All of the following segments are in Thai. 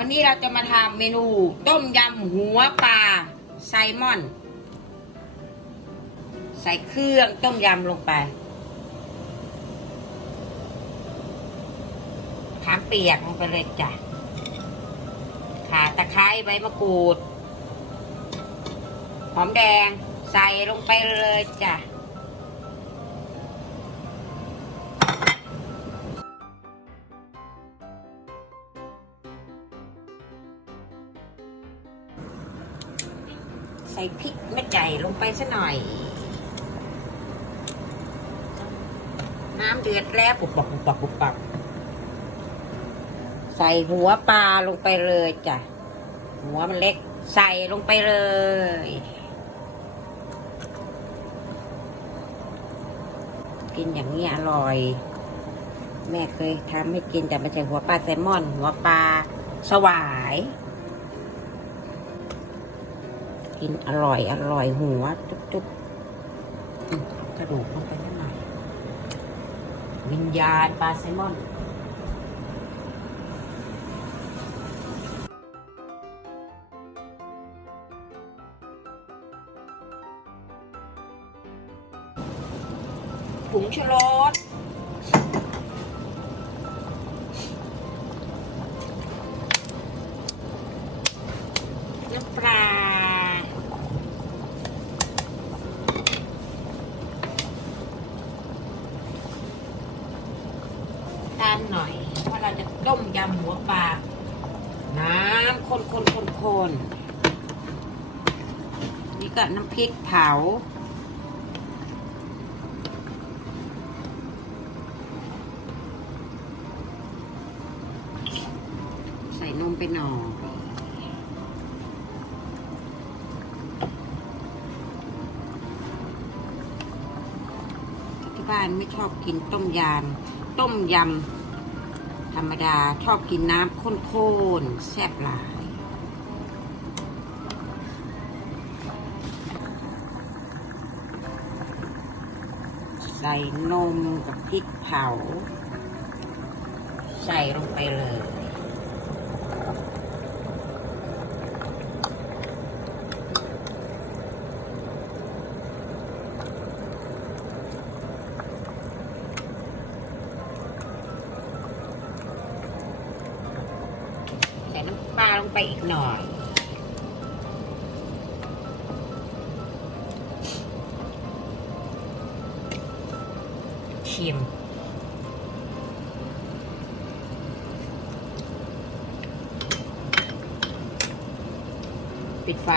วันนี้เราจะมาทำเมนูต้มยำหัวปลาไซมอน ใส่เครื่องต้มยำลงไปขามเปียกลงไปเลยจ้ะขาตะไคร้ใบมะกรูด หอมแดงใส่ลงไปเลยจ้ะ ส่พริกเม็ดใหญ่ลงไปสักหน่อย น้ำเดือดแล้วปุบปับปุบปับปุบปับใส่หัวปลาลงไปเลยจ้ะ หัวมันเล็ก ใส่ลงไปเลยกินอย่างนี้อร่อย แม่เคยทำให้กินแต่ไม่ใช่หัวปลาแซลมอน หัวปลาสวาย กินอร่อย อร่อยหัว จุ๊บจุ๊บกระดูกลงไปนิดหน่อยวิญญาณปลาแซลมอนผงชูรส มยำหัวปลา น้ำคนคนคนคนนี่ก็น้ำพริกเผา ใส่นมไปหน่อยที่บ้านไม่ชอบกินต้มยำต้มยำ ธรรมดาชอบกินน้ำข้นๆแซ่บหลาย ใส่นมกับพริกเผา ใส่ลงไปเลย ไปอีกหน่อย ชิม ปิดไฟ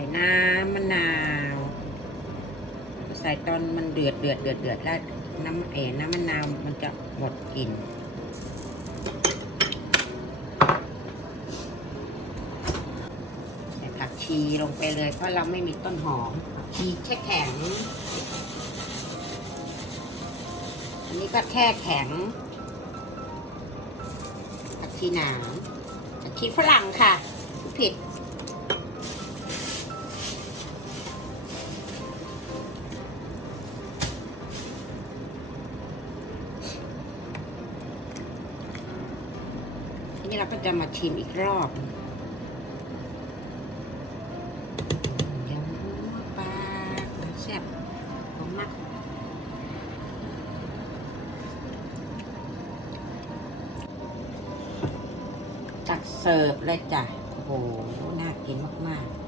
ส่น้ำมะนาวใส่ตอนมันเดือดเดือดเดือดเดือดแล้วน้ำเอ๋น้ำมะนาวมันจะหมดกลิ่นใส่ผักชีลงไปเลยเพราะเราไม่มีต้นหอมชีแช่แข็ง อันนี้ก็แค่แข็งผักชีหนาผักชีฝรั่งค่ะผิด นี้เราก็จะมาชิมอีกรอบยำหัวปลาแซ่บของมักตักเสิร์ฟเลยจ้ะ โอ้โห น่ากินมาก ๆ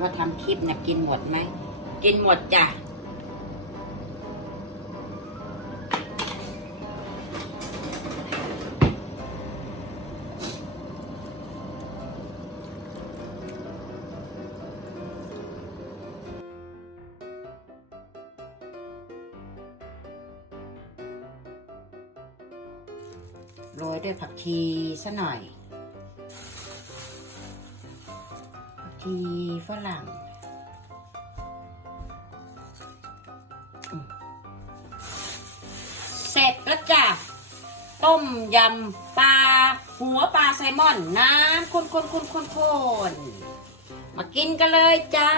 ว่าทำคลิปเนี่ยกินหมดไหม กินหมดจ้ะ โรยด้วยผักชีซะหน่อย ชีฝรั่งเสร็จแล้วจ้ะต้มยำปลาหัวปลาไซลมอน น้ำข้นๆๆๆๆมากินกันเลยจ้า